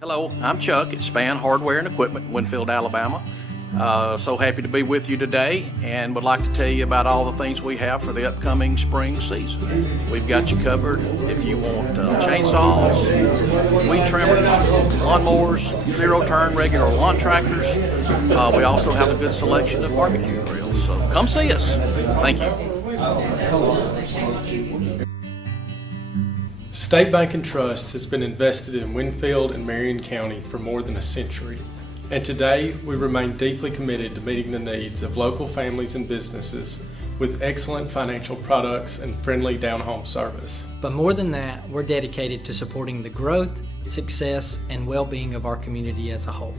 Hello, I'm Chuck at Span Hardware and Equipment in Winfield, Alabama. So happy to be with you today and would like to tell you about all the things we have for the upcoming spring season. We've got you covered if you want chainsaws, weed trimmers, lawnmowers, zero-turn regular lawn tractors. We also have a good selection of barbecue grills, so come see us. Thank you. State Bank and Trust has been invested in Winfield and Marion County for more than a century, and today we remain deeply committed to meeting the needs of local families and businesses with excellent financial products and friendly down-home service. But more than that, we're dedicated to supporting the growth, success, and well-being of our community as a whole.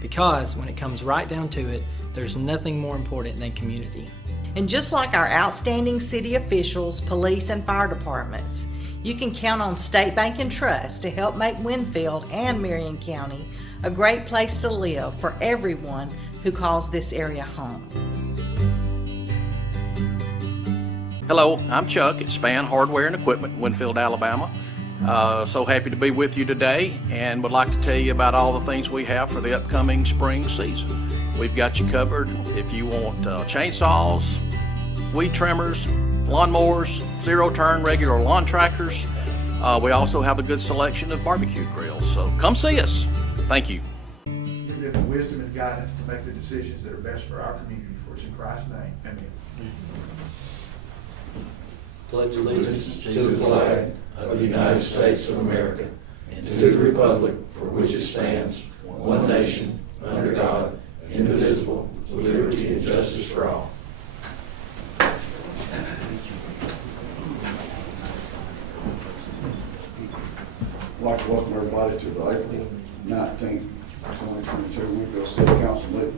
Because when it comes right down to it, there's nothing more important than community. And just like our outstanding city officials, police, and fire departments, you can count on State Bank and Trust to help make Winfield and Marion County a great place to live for everyone who calls this area home. Hello, I'm Chuck at Span Hardware and Equipment in Winfield, Alabama. So happy to be with you today and would like to tell you about all the things we have for the upcoming spring season. We've got you covered if you want chainsaws, weed trimmers, lawnmowers, zero-turn regular lawn tractors. We also have a good selection of barbecue grills, so come see us. Thank you. Give them the wisdom and guidance to make the decisions that are best for our community. For it's in Christ's name. Amen. Pledge allegiance to the flag of the United States of America and to the republic for which it stands, one nation, under God, indivisible, with liberty and justice for all. I'd like to welcome everybody to the April 19th, 2022 Winfield City Council April.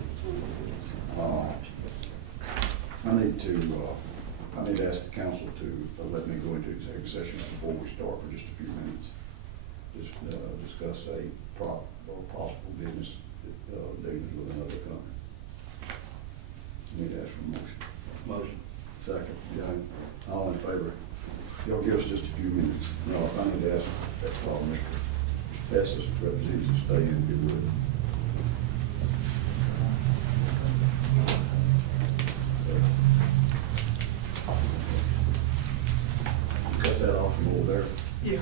I need to ask the council to let me go into executive session before we start for just a few minutes. Just discuss a possible business dealings with another company. Need to ask for a motion. Motion. Second. John, all in favor? Y'all give us just a few minutes. No, I need to ask, that's all, Mr. Estes, representatives, to stay in if you would. Cut that off from over there. Yeah.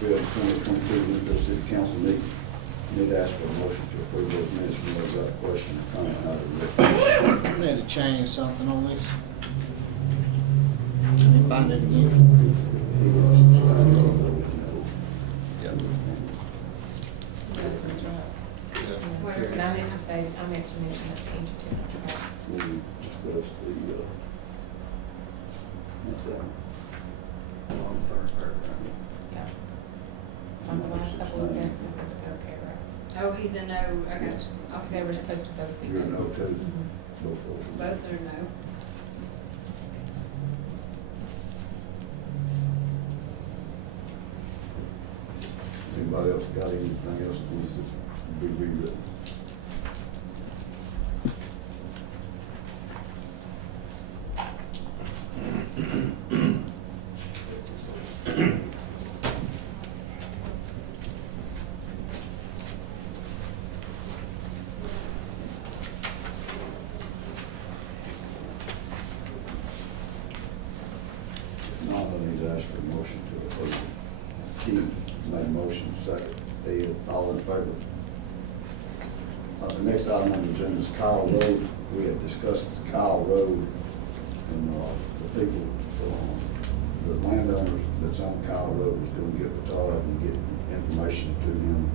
5th, 2022, Winfield City Council meeting. Need to ask for a motion to approve those minutes. If anybody's got a question or comment, how to I need to change something on this. Let me find it again. But I meant to say, I meant to mention that change it to that. We discussed the, what's that? On the first paragraph. Yeah. So on the last couple of sentences of the third paragraph. Oh, he's a no, I got you. They were supposed to both be You're a no no's. too? Mhm. Both of them. Both are no. Has anybody else got anything else that needs to be rewritten? Now I need to ask for a motion to approve. Keith made a motion, second. Ed, all in favor? The next item on the agenda is Kyle Road. We had discussed Kyle Road and the people, the landowners that's on Kyle Road was going to get with Todd and get information to him.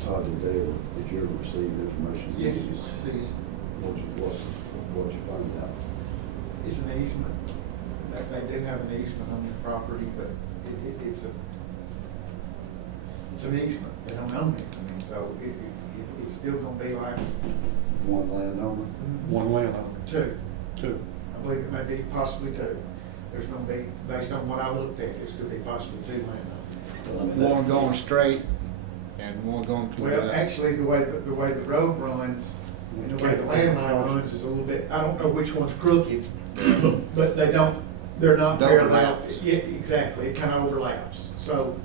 Todd, did you ever receive the information? Yes. What'd you find out? It's an easement. They do have an easement on the property, but it's an easement. They don't own it. I mean, so it's still gonna be like One landowner? One landowner. two. Two. I believe it may be possibly two. There's gonna be, based on what I looked at, it's gonna be possibly two landowners. One going straight and one going to the Well, left. actually, the way the road runs and the way the landline runs is a little bit, I don't know which one's crooked, but they're not Don't parallel. overlap. Yeah, exactly, it kind of overlaps. So,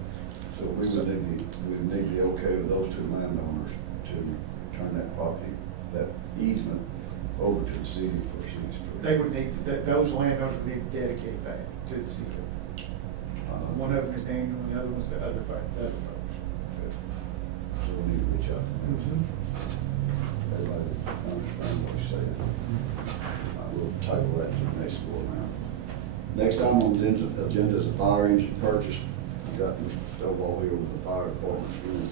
So we would need the okay of those two landowners to turn that property, that easement, over to the city for city street. they would need, those landowners would need to dedicate that to the city. One of them is Daniel and the other one's the other folks. So we need to reach out to them. Everybody understand what you're saying. We'll table that to the next board now. Next item on the agenda is a fire engine purchase. I've got Mr. Stovall here with the fire department.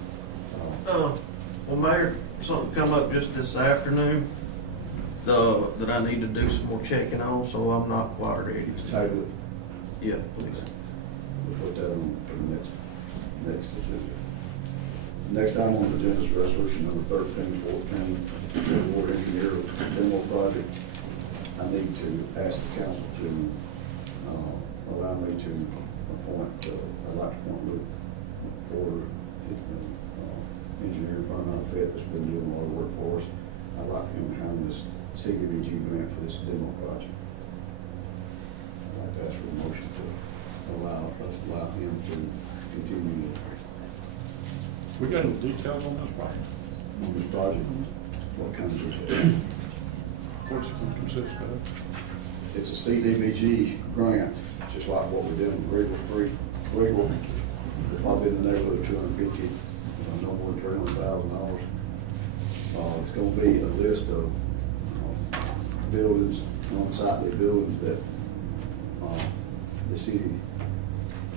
Well, Mayor, something come up just this afternoon, that I need to do some more checking on, so I'm not quite ready. Table it. Yeah, please. We'll put that on for the next agenda. Next item on the agenda is resolution number 1314, award engineer demo project. I need to ask the council to allow me to appoint, I'd like to appoint Luke Porter, engineer firm out of Fayette that's been doing a lot of work for us. I'd like him to handle this CDBG grant for this demo project. I'd like to ask for a motion to allow him to continue We got any details on this project? on this project. What kind of details? What's it consist of? It's a CDBG grant, just like what we're doing with Griggle Street. Griggle, probably in the neighborhood of $250, no more than $300,000. It's gonna be a list of buildings, unsightly buildings that the city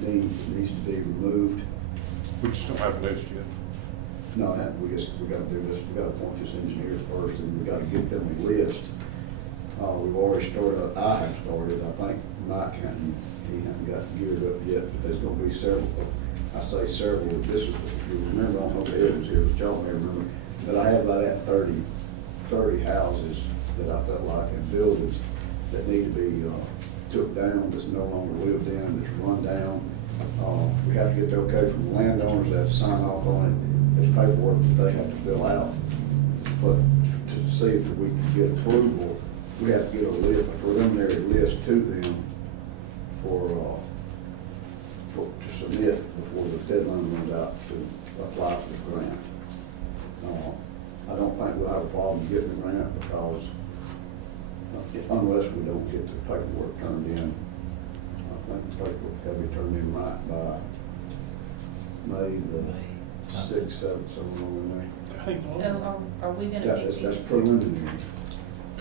needs to be removed. We just don't have a list yet. No, we gotta do this, we gotta appoint this engineer first, and we gotta get them a list. We've already started, I have started, I think Mike he hasn't got geared up yet, but there's gonna be several, I say several, this is, if you remember, I don't know if Ed was here, but y'all may remember, but I had about 30 houses that I felt like, and buildings that need to be, took down, that's no longer lived in, that's run down. We have to get the okay from the landowners, they have to sign off on it, there's paperwork that they have to fill out. But to see if we can get approval, we have to get a preliminary list to them to submit before the deadline runs out to apply for the grant. I don't think we'll have a problem getting the grant because unless we don't get the paperwork turned in, I think the paperwork has to be turned in right by May the sixth, seventh, somewhere in there. So are we gonna pick That's these, preliminary.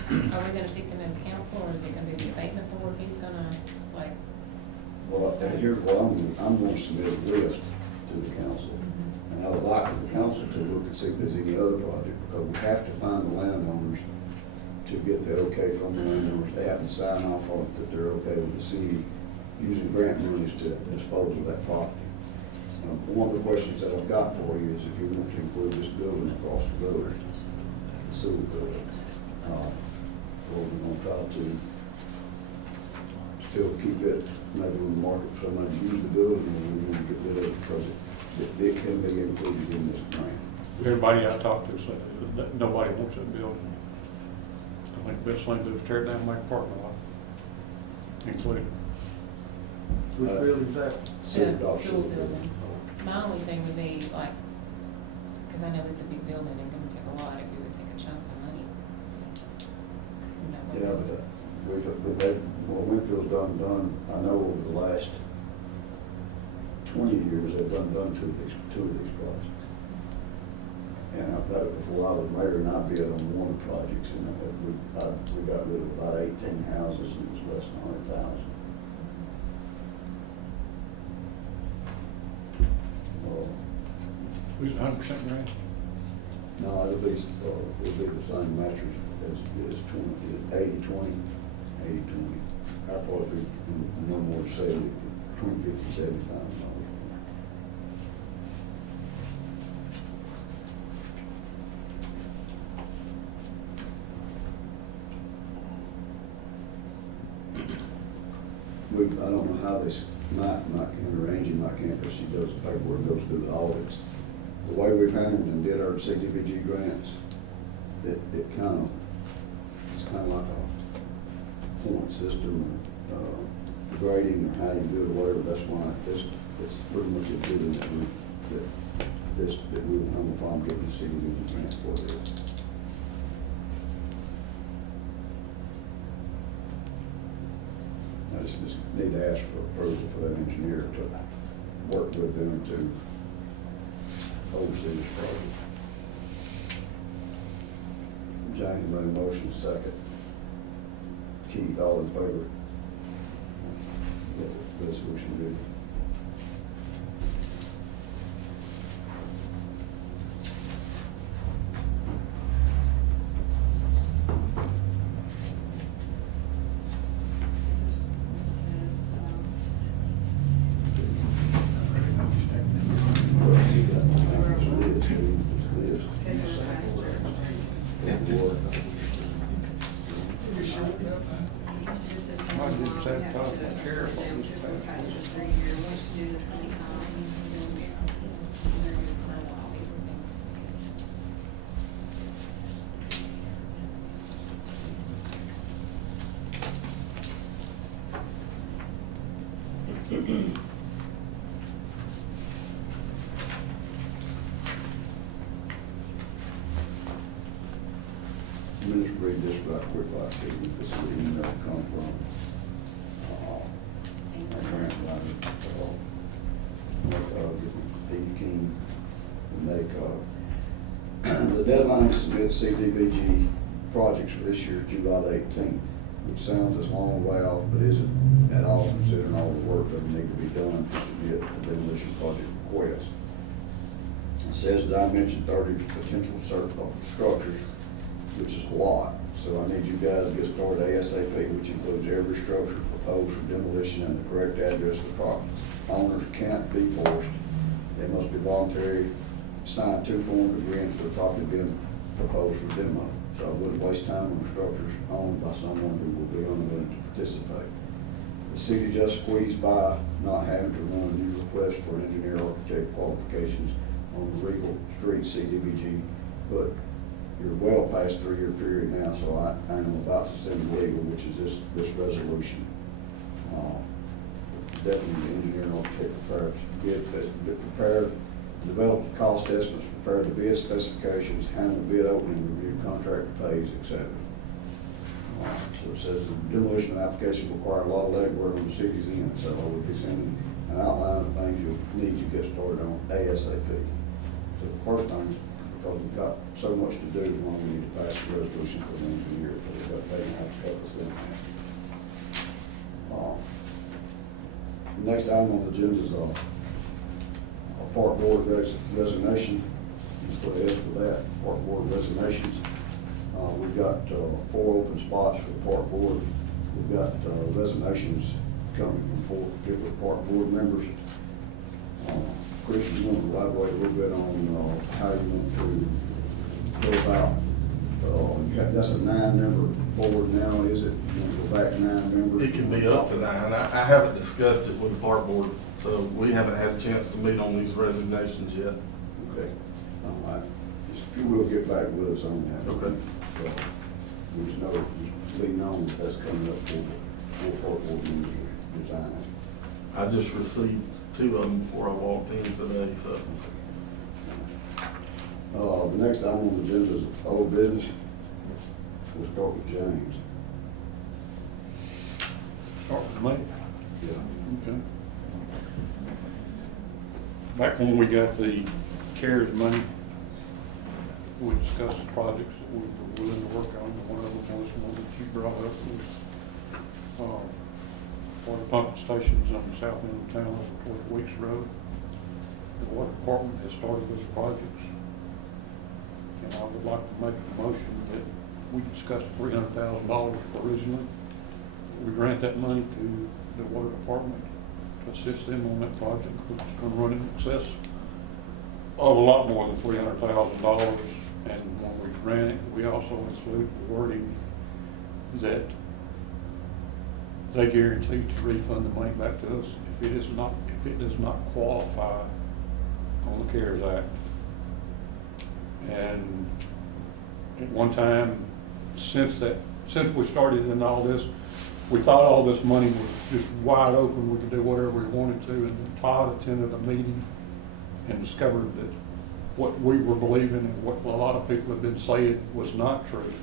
are we gonna pick them as council, or is it gonna be the abatement board? Who's gonna, like, Well, here's what I'm going to submit a list to the council. And I would like for the council to look and see if there's any other project, because we have to find the landowners to get the okay from the landowners. They have to sign off on it, that they're okay with the city using grant monies to dispose of that property. One of the questions that I've got for you is if you want to include this building across the road, the sewer building, or we're going to try to still keep it maybe in the market for somebody to use the building, and we're going to get rid of it because it can be included in this grant. Everybody I talked to said that nobody wants that building. I think the best thing to do is tear it down and make a parking lot, including. Which building's that? Sewer the dock, sewer building? My only thing would be like, because I know it's a big building and gonna take a lot, if we would take a chunk of money. You know, what- Yeah, well, Winfield's done, I know over the last 20 years, they've done two of these projects. And I've got it before I was mayor, and I bid on one of the projects, and we got rid of about 18 houses, and it was less than 100,000. Who's 100% grant? No, it'll be the same mattress as 80-20. Our part would be no more than between $50,000 and $70,000. I don't know how this Mike can arrange it, Mike can't, because she does the paperwork, goes through the audits. The way we've handled and did our CDBG grants, it's kind of like a point system, grading or how you do it or whatever. That's why it's pretty much a given that we will have a problem getting the CDBG grant for this. I just need to ask for approval for that engineer to work with them to oversee this project. Jane made a motion, second. Keith, all in favor? Let the resolution read. Let me just read this right quick, like I said, this is the email that come from our grant writer, Heath King, and NACOG. The deadline to submit CDBG projects for this year is July the 18th, which sounds as long a way off, but isn't at all considering all the work that would need to be done to submit the demolition project request. It says that I mentioned 30 potential structures, which is a lot. So I need you guys to get started ASAP, which includes every structure proposed for demolition and the correct address of the properties. Owners can't be forced. They must be voluntary, sign 2 forms of agreement for the property being proposed for demo. So I wouldn't waste time on structures owned by someone who will be unwilling to participate. The city just squeezed by not having to run a new request for engineer architect qualifications on the Regal Street CDBG, but you're well past 3-year period now, so I am about to send legal, which is this resolution. Definitely the engineer and architect prepare, develop the cost estimates, prepare the bid specifications, handle the bid opening, review contractor pays, etc. So it says the demolition application will require a lot of legwork on the city's end, so I would be sending an outline of things you'll need to get started on ASAP. So the first thing is, because we've got so much to do, is one, we need to pass a resolution for the engineer, because they have to help us in that. The next item on the agenda is a park board resignation. You put S for that, park board resignations. We've got 4 open spots for the park board. We've got resignations coming from 4 particular park board members. Chris, you want to elaborate a little bit on how you want to go about, that's a 9-member board now, is it? You want to go back 9 members? It can be up to 9. I haven't discussed it with the park board, so we haven't had a chance to meet on these resignations yet. Okay. All right. Just, if you will, get back with us on that. Okay. So, we just know, just be known that that's coming up for park board members resigning. I just received 2 of them before I walked in today, so. The next item on the agenda is old business. We'll start with James. Start with me. Yeah. Okay. Back when we got the CARES money, we discussed the projects that we were willing to work on. One of them was one that you brought up was water pumping stations on the south end of town over 12 Weeks Road. The water department has started those projects. And I would like to make a motion that we discussed $300,000 originally. We grant that money to the water department to assist them on that project, which is going to run in excess of a lot more than $300,000. And when we grant it, we also include the wording that they guarantee to refund the money back to us if it does not qualify on the CARES Act. And at one time, since we started in all this, we thought all this money was just wide open. We could do whatever we wanted to. And then Todd attended a meeting and discovered that what we were believing and what a lot of people have been saying was not true.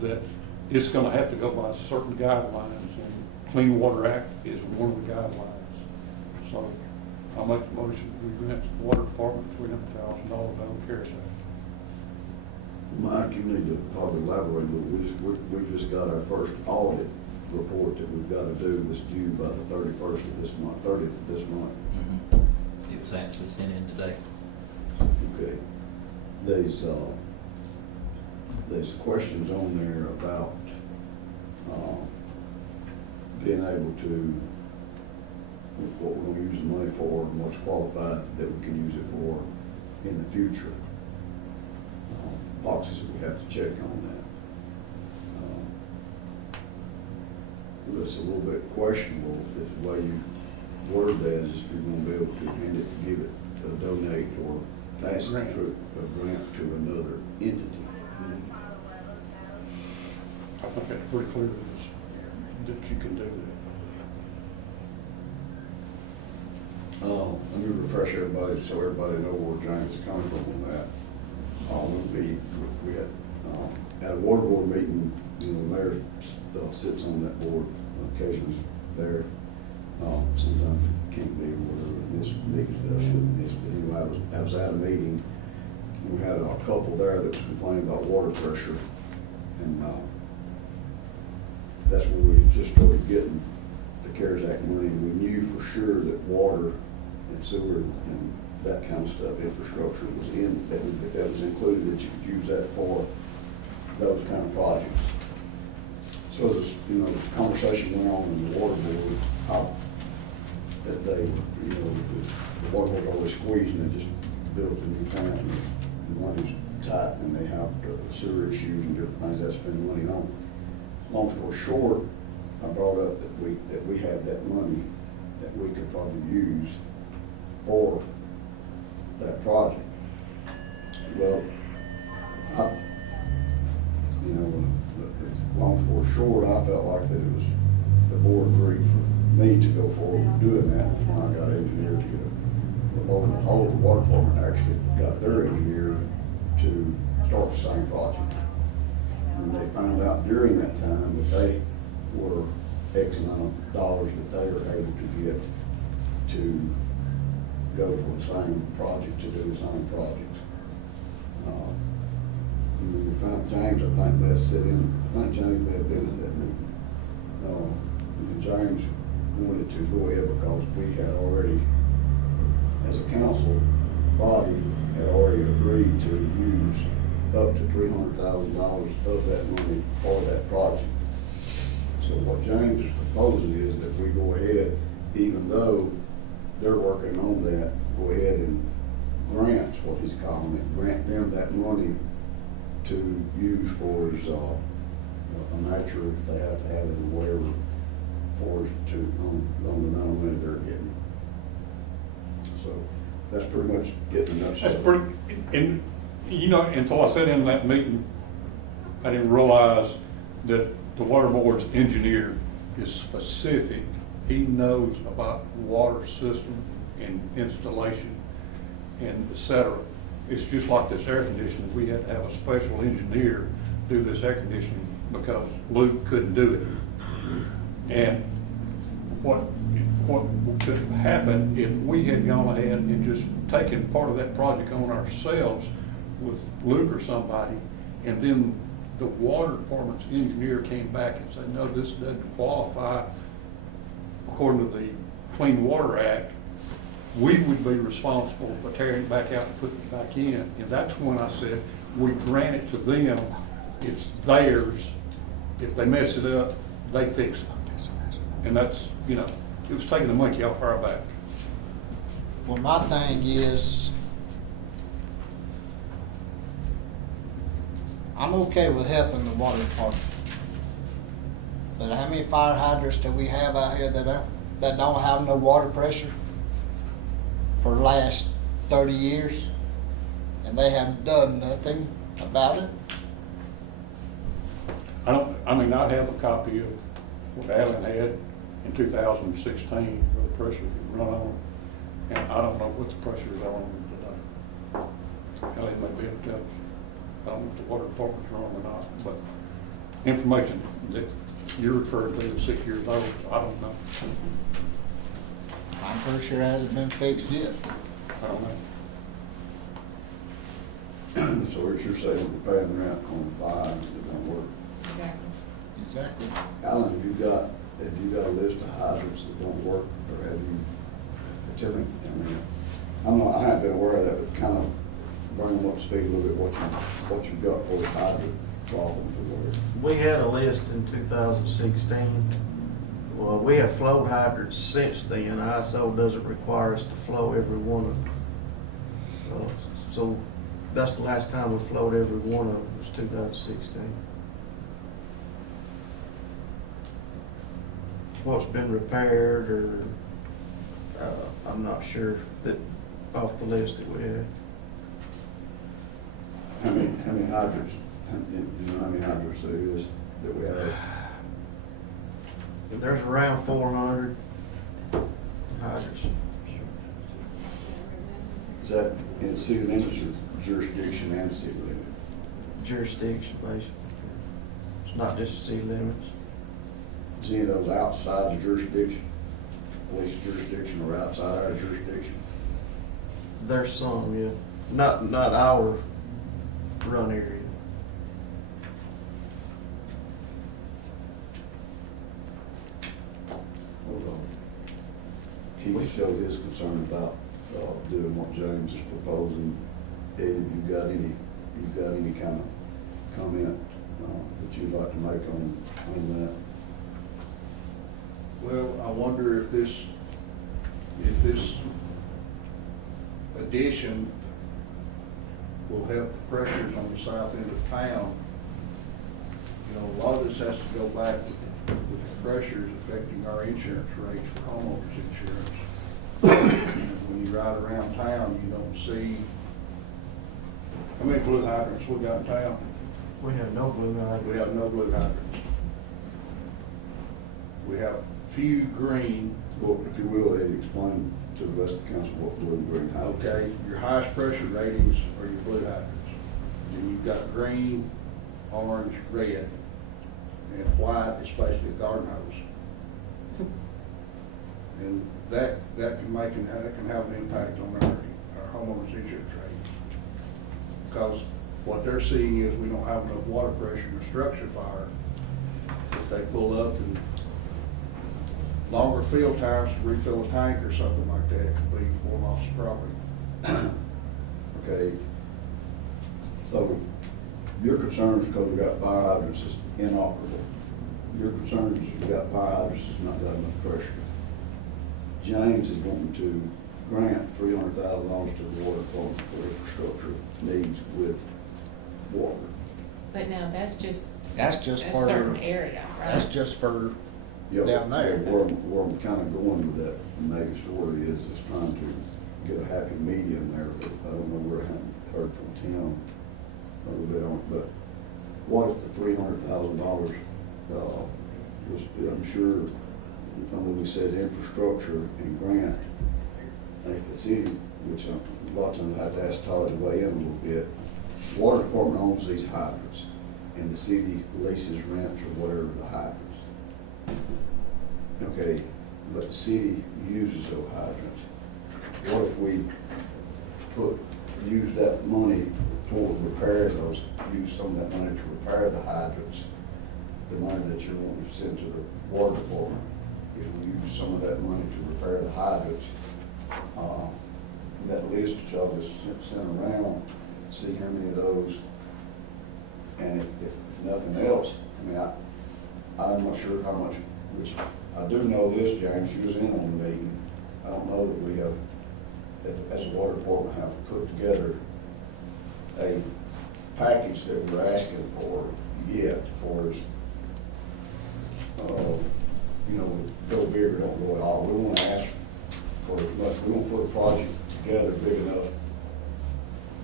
That it's going to have to go by certain guidelines, and Clean Water Act is one of the guidelines. So I'll make the motion we grant the water department $300,000 out of CARES Act. Mike, you need to probably elaborate a little. We just got our first audit report that we've got to do that's due by the 31st of this month, 30th of this month. Mm-hmm. It was actually sent in today. Okay. There's questions on there about being able to, what we're going to use the money for and what's qualified that we can use it for in the future. Boxes that we have to check on that. It's a little bit questionable the way you word that is if you're going to be able to hand it, give it, donate or pass it through a grant to another entity. I think that's pretty clear that you can do that. Let me refresh everybody so everybody knows where James is coming from on that. We had at a water board meeting, the mayor sits on that board occasionally there. Sometimes it can't be or whatever, and this meetings that I shouldn't miss. But anyway, I was at a meeting. We had a couple there that was complaining about water pressure, and that's when we just started getting the CARES Act money. And we knew for sure that water and sewer and that kind of stuff, infrastructure was in, that was included, that you could use that for those kind of projects. So as this conversation went on in the water board, that day, the water board's always squeezed and they just built a new plant and the money's tight and they have sewer issues and different things they have to spend money on. Long story short, I brought up that we had that money that we could probably use for that project. Well, long story short, I felt like that it was the board agreed for me to go forward with doing that. That's when I got an engineer to get the whole water department actually got their engineer to start the same project. And they found out during that time that they were X amount of dollars that they were able to get to go for the same project, to do the same projects. We found James, I think, I think James may have been at that meeting. And James wanted to go ahead because we had already, as a council body, had already agreed to use up to $300,000 of that money for that project. So what James is proposing is that we go ahead, even though they're working on that, go ahead and grant, what he's calling it, grant them that money to use for his, a matcher if they have to have it or whatever, for us to, on the amount of money they're getting. So that's pretty much getting enough. That's pretty, and you know, until I sat in that meeting, I didn't realize that the water board's engineer is specific. He knows about water system and installation and et cetera. It's just like this air conditioning. We had to have a special engineer do this air conditioning because Luke couldn't do it. And what could have happened if we had gone ahead and just taken part of that project on ourselves with Luke or somebody, and then the water department's engineer came back and said, no, this doesn't qualify according to the Clean Water Act, we would be responsible for tearing it back out and putting it back in. And that's when I said, we grant it to them, it's theirs. If they mess it up, they fix it. And that's, you know, it was taking the monkey off our back. Well, my thing is, I'm okay with helping the water department. But how many fire hydrants do we have out here that don't have no water pressure for the last 30 years? And they have done nothing about it? I mean, I have a copy of what Alan had in 2016, where the pressure could run on, and I don't know what the pressures are on them today. Alan may be able to tell us. I don't know if the water department's wrong or not, but information that you're referring to is 6 years old, so I don't know. I'm pretty sure it hasn't been fixed yet. I don't know. So what you're saying, we're paying rent on fires that don't work. Exactly. Exactly. Alan, have you got a list of hydrants that don't work, or have you, tell me, I mean, I haven't been aware of that, but kind of bring them up to speed a little bit, what you've got for the hydrant problems or whatever. We had a list in 2016. Well, we have flowed hydrants since then. ISO doesn't require us to flow every one of them. So that's the last time we flowed every one of them, was 2016. What's been repaired, or I'm not sure, that off the list that we had. How many hydrants, you know how many hydrants there is that we have? There's around 400 hydrants. Is that in city limits or jurisdiction and city limit? Jurisdiction, basically. It's not just city limits. Is any of those outside the jurisdiction, police jurisdiction, or outside our jurisdiction? There's some, yeah. Not our run area. Well, Keith showed his concern about doing what James is proposing. Eddie, if you've got any kind of comment that you'd like to make on that? Well, I wonder if this addition will help the pressures on the south end of town. You know, a lot of this has to go back with the pressures affecting our insurance rates for homeowners insurance. When you ride around town, you don't see, how many blue hydrants we got in town? We have no blue hydrants. We have no blue hydrants. We have few green. Well, if you will, Eddie, explain to the rest of the council what blue and green hydrants. Okay, your highest pressure ratings are your blue hydrants. Then you've got green, orange, red, and white is basically a garden hose. And that can have an impact on our homeowners insurance rates. Because what they're seeing is we don't have enough water pressure in a structure fire. If they pull up and longer fill times to refill a tank or something like that, could be more loss of property. Okay, so your concerns because we got fire hydrants that's inoperable. Your concerns is we got fire hydrants that's not got enough pressure. James is wanting to grant $300,000 to the water department for infrastructure needs with water. But now, that's just a for certain area, right? That's just for Yeah, down there. Where I'm kind of going with that, and maybe sure is trying to get a happy medium there, but I don't know where I haven't heard from Tim a little bit on it, but what if the $300,000, was, I'm sure, when we said infrastructure and grant, if the city, which a lot of times I have to ask Todd to weigh in a little bit, the water department owns these hydrants, and the city leases, rents, or whatever the hydrants. Okay, but the city uses those hydrants. What if we use that money toward repair those, use some of that money to repair the hydrants, the money that you're wanting to send to the water department, if we use some of that money to repair the hydrants, that list which I'll just send around, see how many of those, and if nothing else, I mean, I'm not sure how much, which I do know this, James, you was in on the meeting. I don't know that we have, as a water department, have put together a package that we're asking for yet for us. You know, go big or don't go at all. We want to ask for as much. We want to put a project together big enough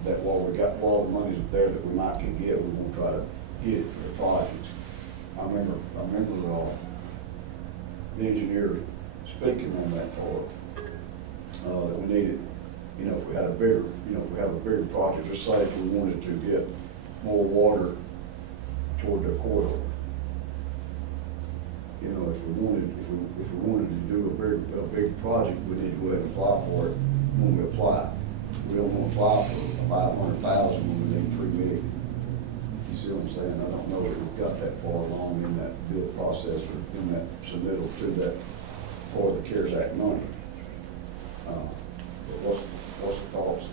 that while the money's there that we might can get, we want to try to get it for the projects. I remember the engineer speaking on that part, that we needed, you know, if we had a bigger project, just say if we wanted to get more water toward the corridor. You know, if we wanted to do a big project, we need to go ahead and apply for it when we apply. We don't want to apply for $500,000 when we need $3 million. You see what I'm saying? I don't know that we've got that far along in that bill process or in that submittal to that for the CARES Act money. But what's the thoughts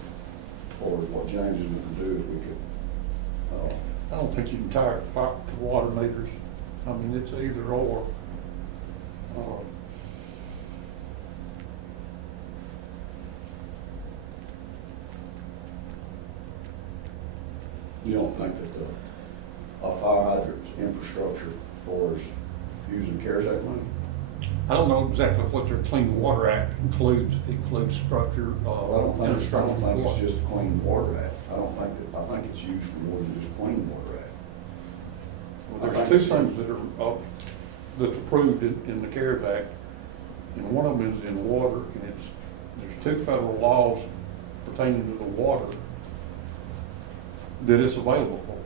for what James is going to do if we could? I don't think you can tie it to water meters. I mean, it's either or. You don't think that a fire hydrant infrastructure for us using CARES Act money? I don't know exactly what their Clean Water Act includes. If it includes structure, Well, I don't think it's just a Clean Water Act. I think it's used for more than just Clean Water Act. Well, there's two things that are that's approved in the CARES Act, and one of them is in water, and there's two federal laws pertaining to the water that it's available for.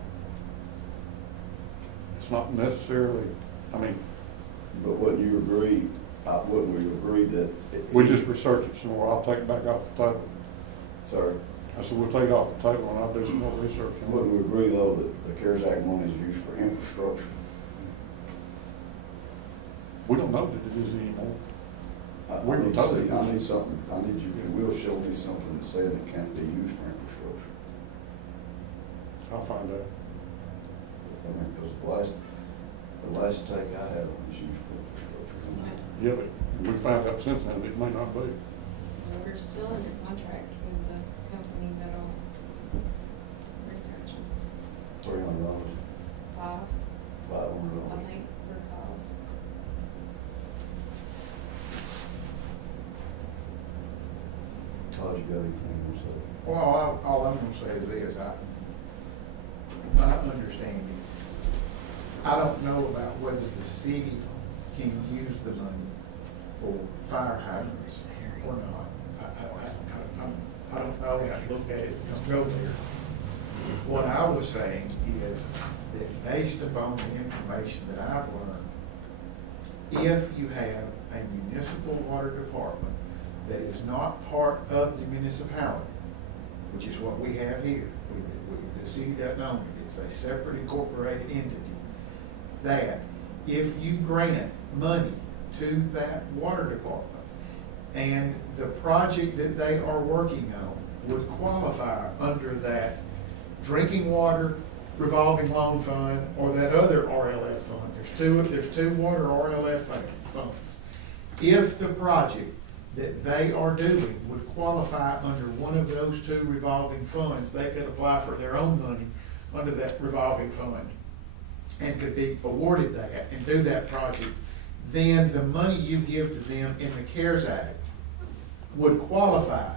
It's not necessarily, I mean. But wouldn't you agree, wouldn't we agree that? We just research it some more. I'll take it back off the table. Sorry? I said, we'll take it off the table and I'll do some more research. Wouldn't we agree though that the CARES Act money is used for infrastructure? We don't know that it is anymore. I need to see, I need something, I need you, if you will, show me something that says it can't be used for infrastructure. I'll find out. I mean, because the last take I had was used for infrastructure. Yeah, but we found out since then it may not be. Well, we're still under contract with the company that'll research them. $300. $500, $500. I think, per calls. Todd, you got anything to say? Well, all I'm gonna say is this, my understanding, I don't know about whether the city can use the money for fire hydrants or not. I don't know, I look at it, don't go there. What I was saying is that based upon the information that I've learned, if you have a municipal water department that is not part of the municipality, which is what we have here. The city doesn't own it. It's a separate incorporated entity. That if you grant money to that water department and the project that they are working on would qualify under that drinking water revolving loan fund or that other RLF fund. There's two water RLF funds. If the project that they are doing would qualify under one of those two revolving funds, they could apply for their own money under that revolving fund and could be awarded that and do that project. Then the money you give to them in the CARES Act would qualify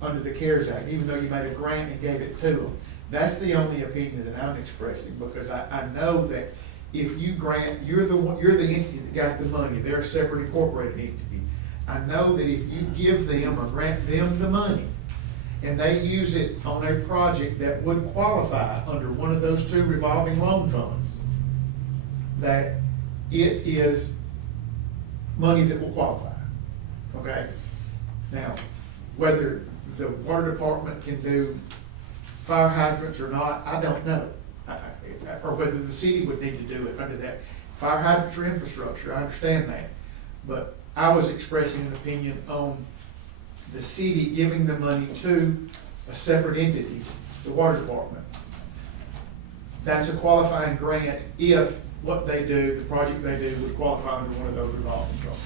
under the CARES Act, even though you made a grant and gave it to them. That's the only opinion that I'm expressing, because I know that if you grant, you're the entity that got the money, they're a separate incorporated entity. I know that if you give them or grant them the money and they use it on a project that would qualify under one of those two revolving loan funds, that it is money that will qualify, okay? Now, whether the water department can do fire hydrants or not, I don't know. Or whether the city would need to do it under that. Fire hydrants or infrastructure, I understand that. But I was expressing an opinion on the city giving the money to a separate entity, the water department. That's a qualifying grant if what they do, the project they do, would qualify under one of those revolving funds.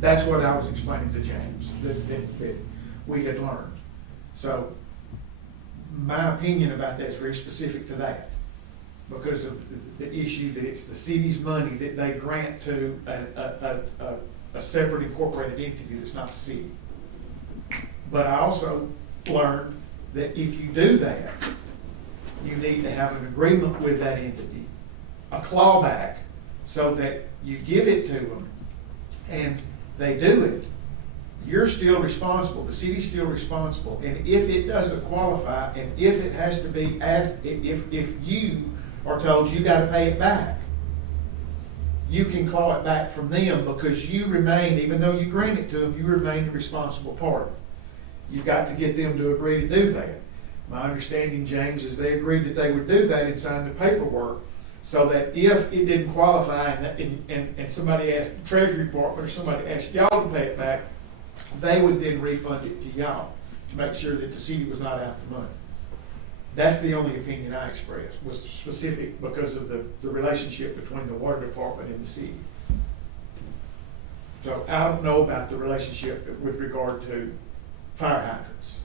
That's what I was explaining to James, that we had learned. So my opinion about that is very specific to that, because of the issue that it's the city's money that they grant to a separate incorporated entity that's not the city. But I also learned that if you do that, you need to have an agreement with that entity, a clawback, so that you give it to them and they do it. You're still responsible, the city's still responsible, and if it doesn't qualify, and if it has to be if you are told you gotta pay it back, you can claw it back from them, because you remain, even though you grant it to them, you remain the responsible party. You've got to get them to agree to do that. My understanding, James, is they agreed that they would do that and sign the paperwork, so that if it didn't qualify and somebody asked the Treasury Department or somebody asked y'all to pay it back, they would then refund it to y'all to make sure that the city was not out the money. That's the only opinion I expressed, was specific because of the relationship between the water department and the city. So I don't know about the relationship with regard to fire hydrants.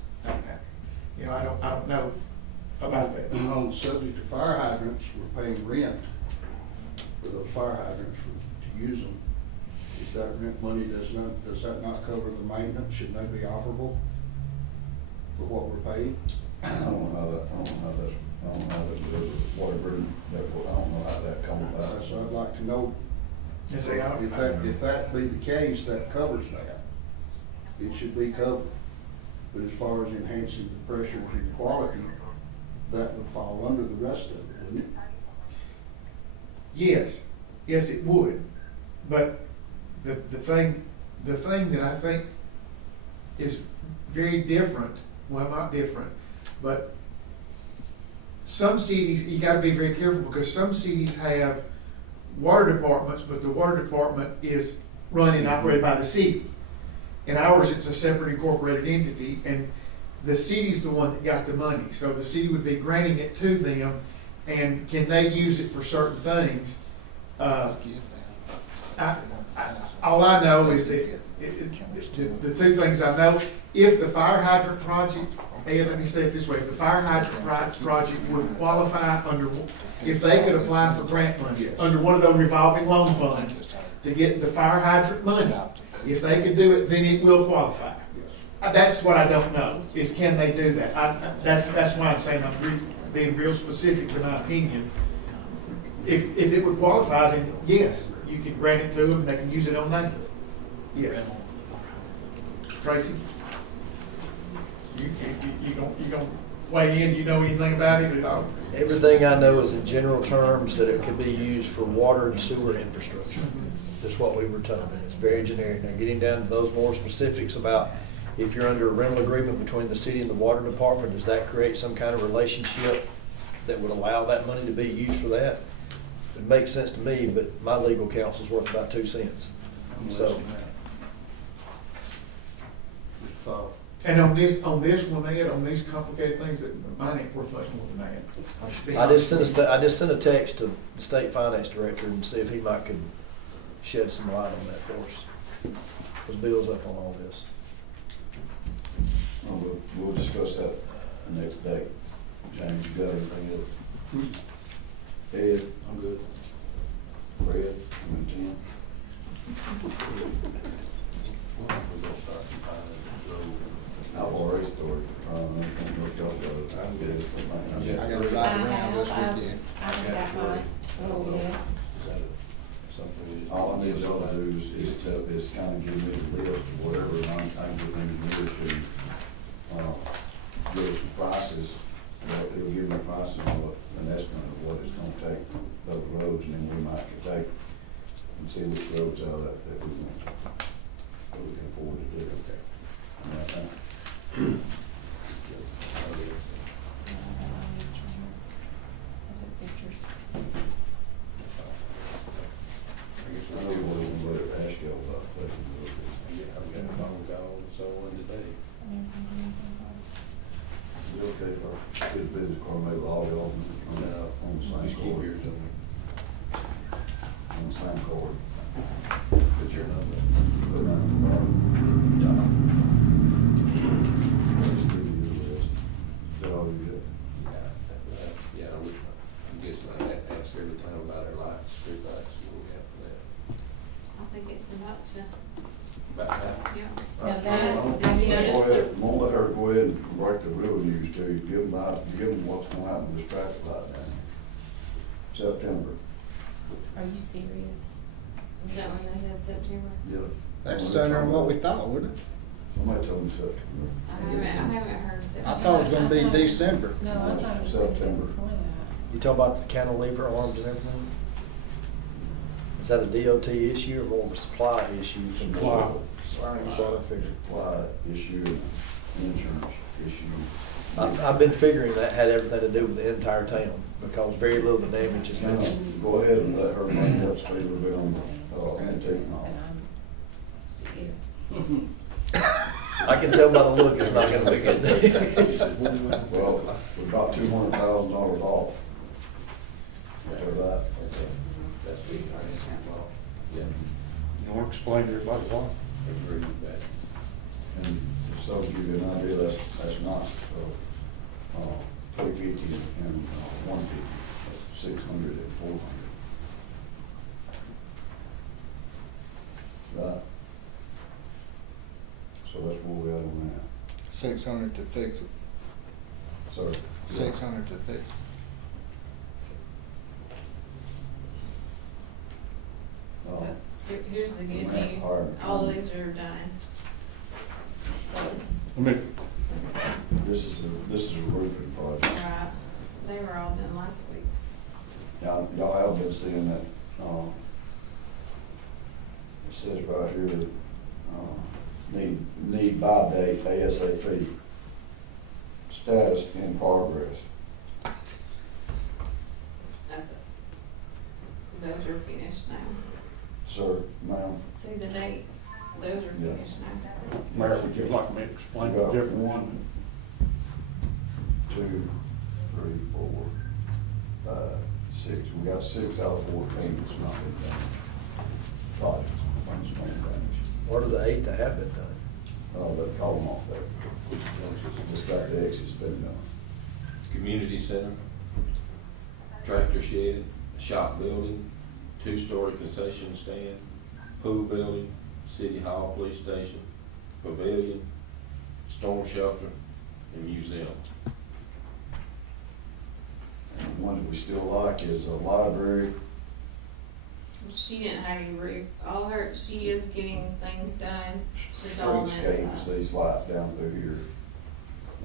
You know, I don't know about that. On the subject of fire hydrants, we're paying rent for those fire hydrants to use them. If that rent money does that not cover the maintenance? Should they be operable for what we're paying? I don't know that water burden, I don't know how that comes about. So I'd like to know, Yes, if that be the case, that covers that. It should be covered. But as far as enhancing the pressures and quality, that would fall under the rest of it, wouldn't it? Yes, it would. But the thing that I think is very different, well, not different, but some cities, you gotta be very careful, because some cities have water departments, but the water department is run and operated by the city. In ours, it's a separate incorporated entity, and the city's the one that got the money. So the city would be granting it to them, and can they use it for certain things? All I know is that the two things I know, if the fire hydrant project, and let me say it this way, if the fire hydrant project would qualify under, if they could apply for grant money under one of those revolving loan funds to get the fire hydrant money, if they could do it, then it will qualify. That's what I don't know, is can they do that? That's why I'm saying I'm being real specific to my opinion. If it would qualify, then yes, you can grant it to them, they can use it on that. Yes. Tracy? You gonna weigh in? Do you know anything about it at all? Everything I know is in general terms that it could be used for water and sewer infrastructure. That's what we were told, and it's very generic. Now, getting down to those more specifics about if you're under a rental agreement between the city and the water department, does that create some kind of relationship that would allow that money to be used for that? It makes sense to me, but my legal counsel's worth about 2 cents. So, And on this one, Ed, on these complicated things, that mine ain't worth much more than that. I just sent a text to the state finance director and see if he might could shed some light on that for us. Because Bill's up on all this. We'll discuss that the next day. James, you got anything else? Ed? I'm good. Fred? I'm Tim. I've already started. I'm good. I gotta ride around this weekend. I've got my little list. All I need y'all to do is kind of give me the list of whatever non-tangible things we need to, give us some prices. It'll give me prices on an estimate of what it's gonna take those roads, and then we might take and see which roads out of that we want, that we can afford to do. Okay. And I think I know what we're going to ask you about that. I've got a phone call and so on today. Is it okay if I get a business card, maybe all the on the same Just keep card? yours to me. On the same card. Put your number. Put it on the bottom. Let's do your list. Is that all you got? Yeah, I'm guessing I have to ask every time about our lights, street lights, what we have for that. I think it's about to, About that? yeah. Now that, did you Go notice ahead, I'm gonna let her go ahead and break the real news to you, give them what's gonna happen with this traffic light down there. September. Are you serious? Is that when they had September? Yeah. That's sooner than what we thought, wouldn't it? Somebody told me September. I haven't heard I September. thought it was gonna be December. No, I thought it was September. before that. You talk about the cantilever arms and everything? Is that a DOT issue or more of a supply issue from the Supply. That's what I figured. Supply issue, insurance issue. I've been figuring that had everything to do with the entire town, because very little of the damage is Now, done. go ahead and let her bring up speed a little bit on the, intake now. And I'm scared. I can tell by the look it's not gonna be good. Well, we got $200,000 off. After that. That's the, yeah, You want to explain to everybody why? agree with that. And so to give you an idea, that's not, so, 350 and 150, that's 600 and 400. Right? So that's where we are on that. 600 to fix it. So. 600 to fix it. So, here's the good Man, news, hard. all these are done. Those, I mean, This is a roofing project. right, they were all done last week. Y'all have been seeing that, it says right here, need buy date ASAP. Status in progress. That's it. Those are finished now. Sir, ma'am, See the date, those are Yeah. finished now. Mayor, would you like me to explain the got difference? 1, 2, 3, 4, 5, 6. We got 6 out of 14 that's not been done. Projects, things not damage. What are the 8 that have been done? They call them off there. Just got the exits been done. Community center, tractor shed, shop building, 2-story concession stand, pool building, city hall, police station, pavilion, storm shelter, and museum. And the ones we still like is the library. She didn't have any roof, she is getting things done, just all on that Streetscapes, side. these lights down through here.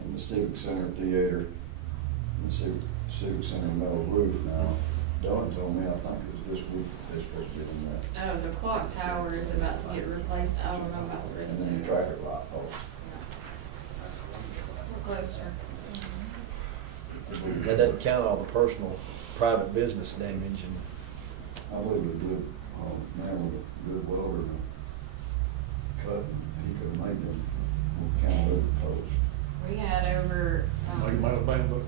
and the Civic Center Theater, and the Civic Center metal roof. Now, Dawn told me, I think it was this week, they're supposed to be in that. Oh, the clock tower is about to get replaced. I don't know about the rest And of then it. the traffic light post. We're closer. That doesn't count all the personal, private business damage and. I believe a good, man with a good welder and a cut, and he could have made them cantilever posts. We had over, Like it might have been, but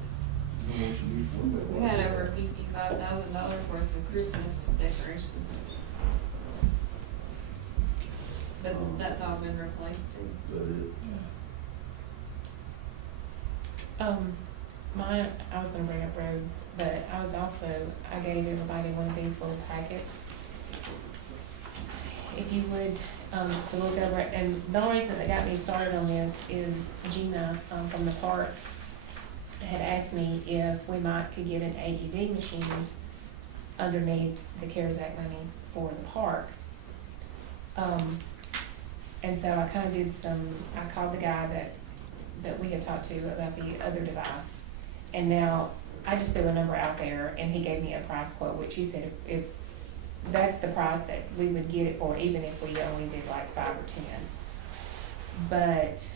we had over $55,000 worth of Christmas decorations. But that's all been replaced too. That it. Mine, I was gonna bring up roads, but I gave everybody one of these little packets. If you would, to look over it, and the only reason that got me started on this is Gina, from the park had asked me if we could get an AED machine underneath the CARES Act money for the park. And so I kinda I called the guy that we had talked to about the other device. And now, I just threw a number out there, and he gave me a price quote, which he said if that's the price that we would get it for, even if we only did like 5 or 10. But,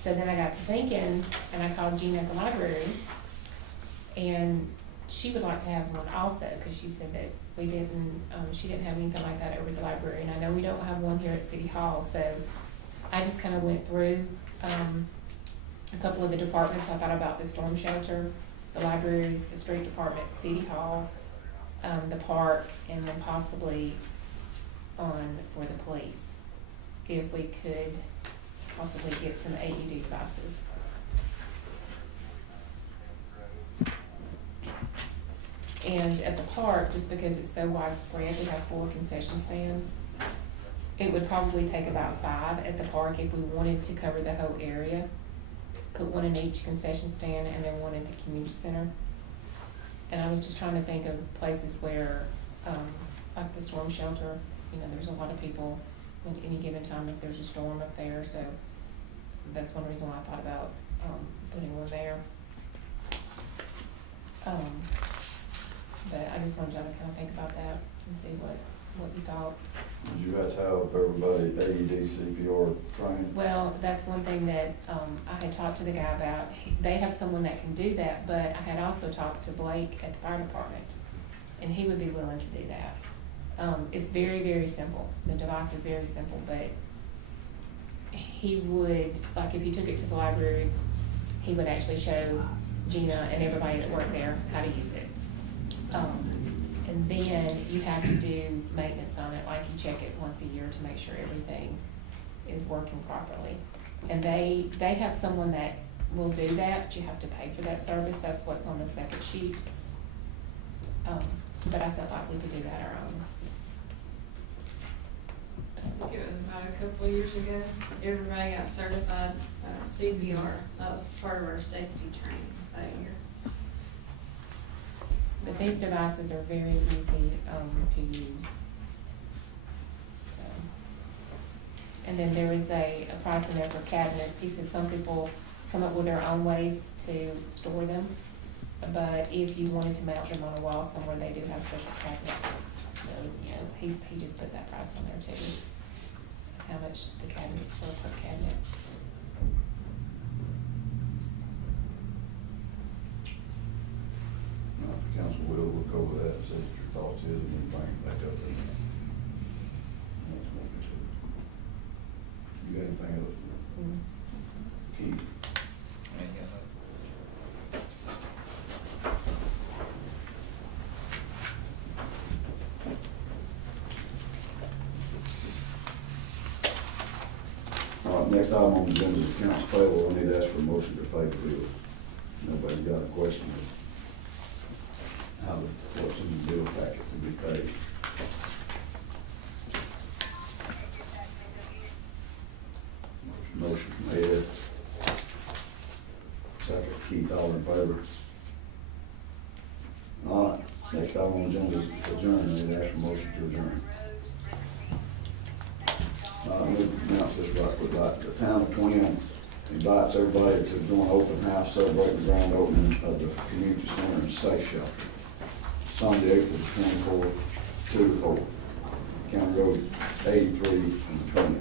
so then I got to thinking, and I called Gina at the library, and she would like to have one also, because she said that she didn't have anything like that over at the library, and I know we don't have one here at City Hall, so I just kind of went through, a couple of the departments. I thought about the storm shelter, the library, the street department, City Hall, the park, and then possibly for the police, if we could possibly get some AED devices. And at the park, just because it's so widespread, we have 4 concession stands. It would probably take about 5 at the park if we wanted to cover the whole area. Put one in each concession stand and then one at the community center. And I was just trying to think of places where, like the storm shelter, there's a lot of people at any given time if there's a storm up there, so that's one reason why I thought about, putting one there. But I just wanted y'all to kind of think about that and see what you thought. Did you have to have everybody AED CPR trained? Well, that's one thing that I had talked to the guy about. They have someone that can do that, but I had also talked to Blake at the fire department, and he would be willing to do that. It's very, very simple. The device is very simple, but he would, like if you took it to the library, he would actually show Gina and everybody that worked there how to use it. And then you have to do maintenance on it, like you check it once a year to make sure everything is working properly. And they have someone that will do that, but you have to pay for that service. That's what's on the second sheet. But I felt like we could do that our own. I think it was about a couple of years ago, everybody got certified CPR. That was part of our safety training that year. But these devices are very easy to use. So. And then there is a price in there for cabinets. He said some people come up with their own ways to store them, but if you wanted to mount them on a wall somewhere, they do have special cabinets. So, he just put that price on there too, how much the cabinets were per cabinet. Now, if the council will, we'll go over that and see what your thoughts is, and then bring it back up. You got anything else? Keith? All right, next item on the agenda is accounts payable. I need to ask for a motion to pay the bill. Nobody's got a question of how what's in the bill packet to be paid. Motion from Ed. Second, Keith, all in favor? All right, next item on the agenda is adjourn. I need to ask for a motion to adjourn. Let me announce this right quick. Like the town of Twin Invites everybody to join open house celebrating the grand opening of the community center and safe shelter. Sunday, April 24th, 2 to 4. County Road 83 and 20.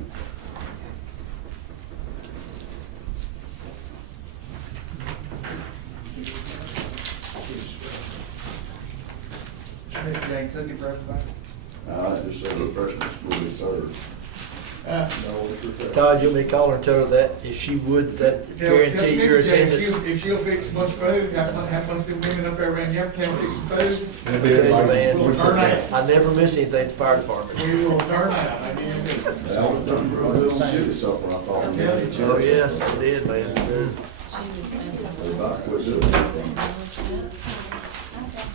Jane cookie for everybody? Just said refreshments will be served. Todd, you'll be calling and tell her that if she would, that guarantee your attendance. If she'll fix a bunch of food, have a bunch of women up there around your town fix some food. I tell you, man, We'll turn out. I never miss anything at the fire department. We will turn out, I guarantee you. I was done real good on chili supper, I thought. Oh, yeah, it did, man. Everybody quit doing it.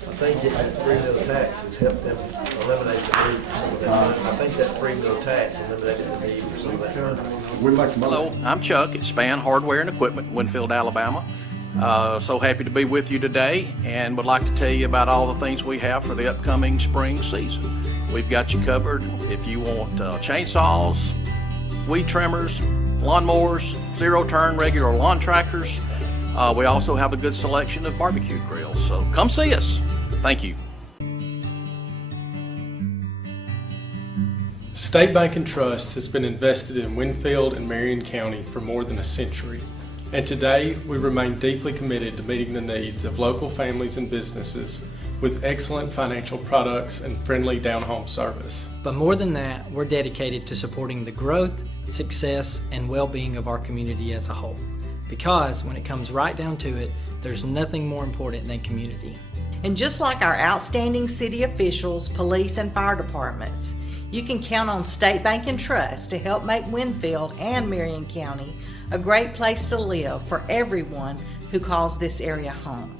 I think getting that free meal tax has helped them eliminate the need for some of that money. I think that free meal tax eliminated the need for some of that money. Hello, I'm Chuck at Span Hardware and Equipment, Winfield, Alabama. So happy to be with you today and would like to tell you about all the things we have for the upcoming spring season. We've got you covered if you want chainsaws, weed trimmers, lawnmowers, zero-turn regular lawn tractors. We also have a good selection of barbecue grills, so come see us. Thank you. State Bank and Trust has been invested in Winfield and Marion County for more than a century, and today we remain deeply committed to meeting the needs of local families and businesses with excellent financial products and friendly down-home service. But more than that, we're dedicated to supporting the growth, success, and well-being of our community as a whole. Because when it comes right down to it, there's nothing more important than community. And just like our outstanding city officials, police, and fire departments, you can count on State Bank and Trust to help make Winfield and Marion County a great place to live for everyone who calls this area home.